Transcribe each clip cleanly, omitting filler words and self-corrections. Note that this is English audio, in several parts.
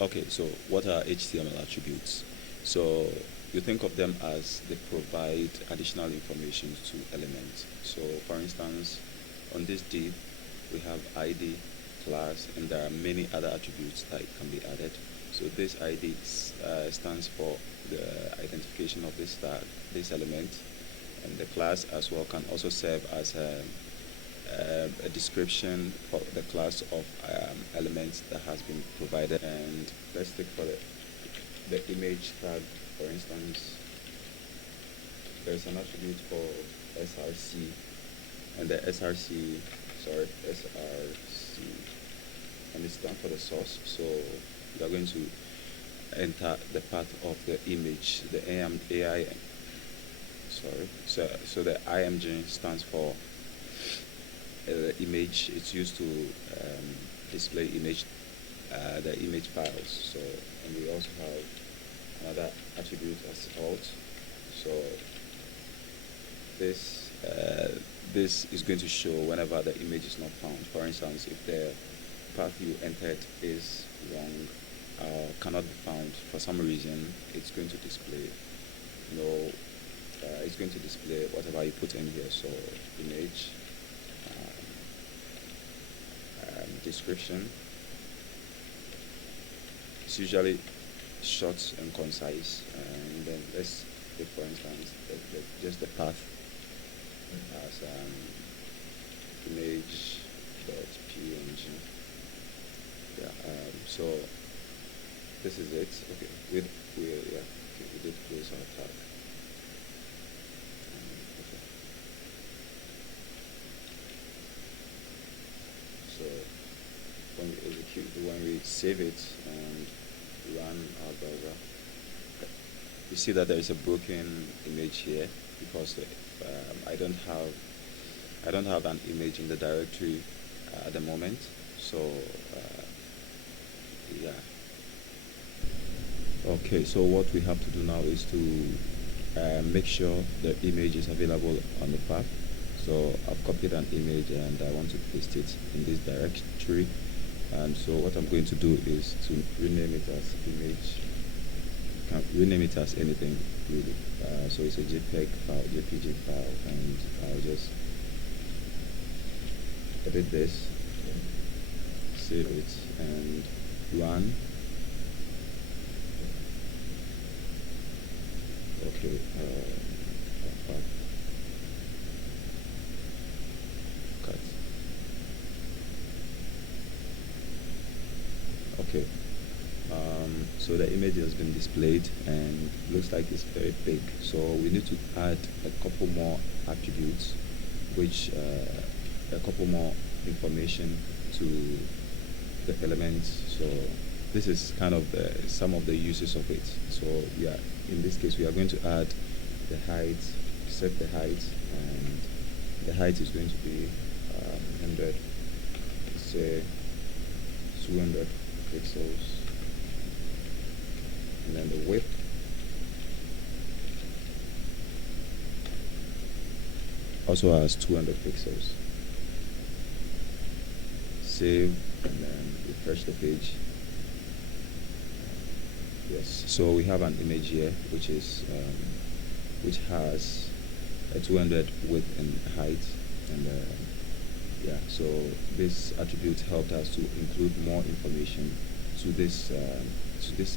Okay, so what are HTML attributes? So you think of them as they provide additional information to elements. So for instance, on this div, we have ID, class, and there are many other attributes that can be added. So this ID stands for the identification of this element, and the class as well can also serve as a description for the class of elements that has been provided. And let's take for the image tag, for instance. There's an attribute for src, and the src, and it stands for the source. So we are going to enter the path of the image, the AI. So the img stands for image. It's used to display the image files. So, and we also have another attribute as alt. So this is going to show whenever the image is not found. For instance, if the path you entered is wrong, cannot be found for some reason, it's going to display it's going to display whatever you put in here. So image, description. It's usually short and concise. And then let's take, for instance, just the path as image.png. Yeah. So this is it. Okay. We did close our tab. Okay. So when we execute, when we save it and run our browser, you see that there is a broken image here because I don't have an image in the directory at the moment. So yeah. Okay, so what we have to do now is to make sure the image is available on the path. So I've copied an image and I want to paste it in this directory. And so what I'm going to do is to rename it as image. You can rename it as anything really. So it's a JPEG file, JPG file, and I'll just edit this, save it, and run. Okay, cut. Okay, so the image has been displayed and looks like it's very big. So we need to add a couple more attributes, which a couple more information to the elements. So this is kind of some of the uses of it. So yeah, in this case we are going to add the height, set the height, and the height is going to be 100, say 200 pixels, and then the width also has 200 pixels. Save and then refresh the page. Yes, so we have an image here which has a 200 width and height, and yeah, so this attribute helped us to include more information to this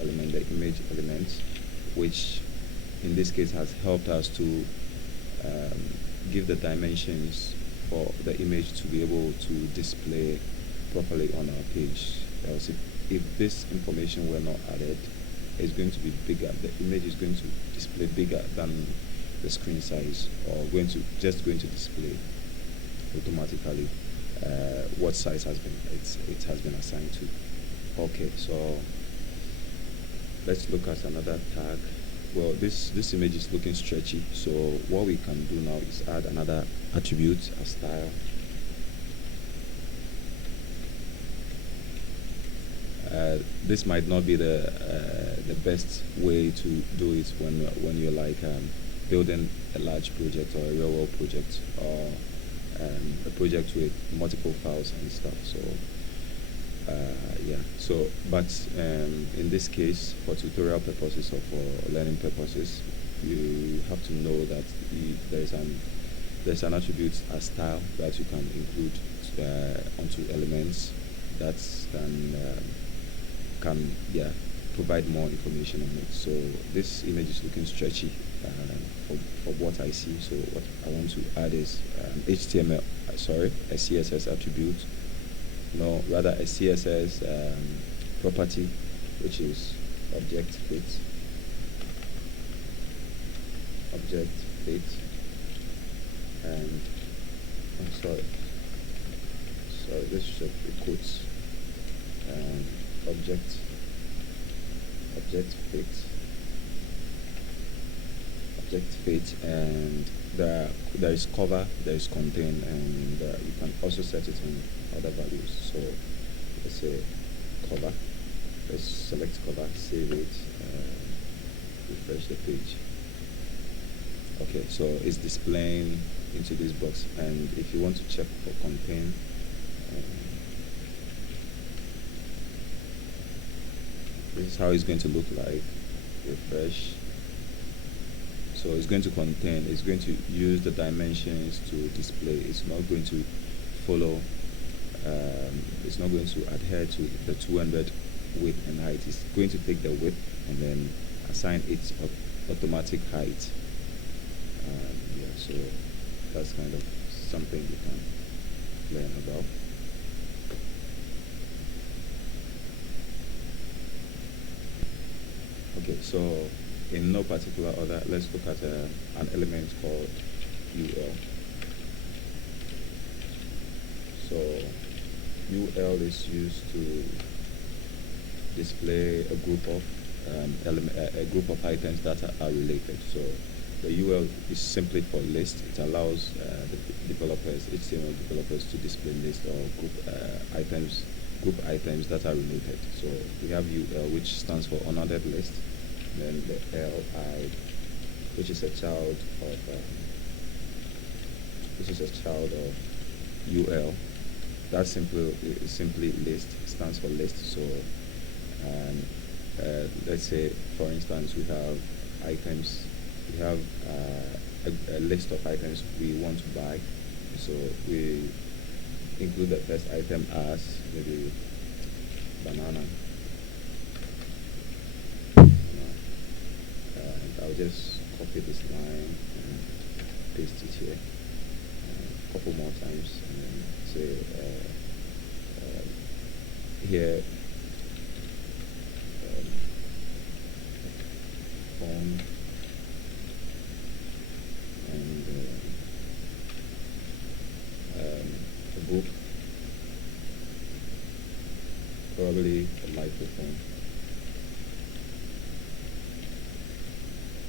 element, the image element, which in this case has helped us to give the dimensions for the image to be able to display properly on our page. Else if this information were not added, it's going to be bigger. The image is going to display bigger than the screen size, or going to display automatically what size it has been assigned to. Okay, so let's look at another tag. Well, this image is looking stretchy, so what we can do now is add another attribute, a style. This might not be the best way to do it when you're like building a large project or a real world project, or a project with multiple files and stuff. So Yeah, so but in this case, for tutorial purposes or for learning purposes, you have to know that there's an attribute, a style that you can include onto elements that can yeah provide more information on it. So this image is looking stretchy for what I see. So what I want to add is HTML, sorry, a CSS attribute, no, rather a CSS property, which is object fit, object fit, and I'm sorry, this should be quotes, object fit, and there is cover, there is contain, and you can also set it in other values. So let's say cover, let's select cover, save it, refresh the page. Okay, so it's displaying into this box, and if you want to check for contain, this is how it's going to look like. Refresh. So it's going to contain, it's going to use the dimensions to display. It's not going to follow, it's not going to adhere to the 200 width and height. It's going to take the width and then assign its automatic height. Yeah, so that's kind of something you can learn about. Okay, so in no particular order, let's look at an element called UL. So UL is used to display a group of a group of items that are related. So the UL is simply for list. It allows the developers, HTML developers, to display list or group items that are related. So we have UL, which stands for unordered list. Then the LI, which is a child of UL. That simply list, stands for list. So let's say, for instance, we have items. We have a list of items we want to buy. So we include the first item as maybe banana. I'll just copy this line and paste it here a couple more times, and then say here phone, and a book, probably a microphone.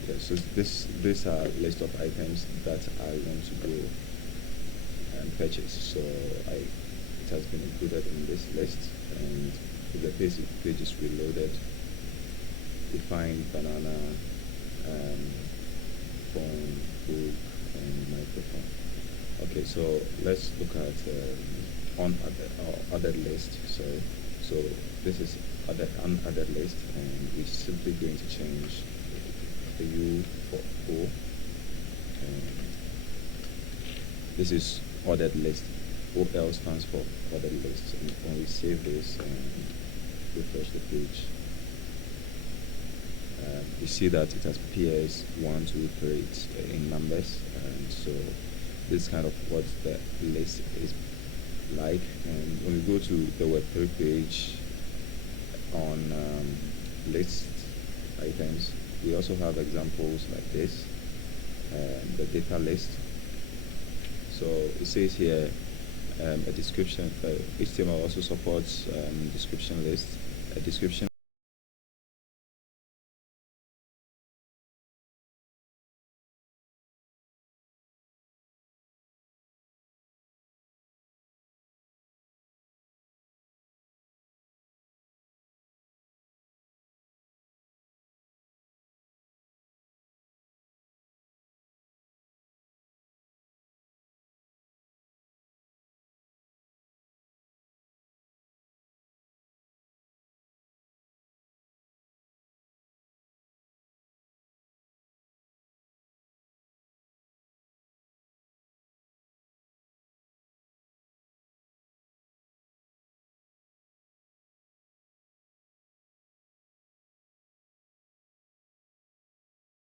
Yeah, so these are list of items that I want to go and purchase. So it has been included in this list, and if the page is reloaded, define banana, phone, book, and microphone. Okay, so let's look at other list. So this is unadded list, and we're simply going to change the U for O, and this is ordered list. OL stands for ordered list. And when we save this and refresh the page, you see that it has PS 1, 2, 3 in numbers, and so this is kind of what the list is like. And when we go to the Web3 page on list items, we also have examples like this, the data list. So it says here a description. HTML also supports description list. A description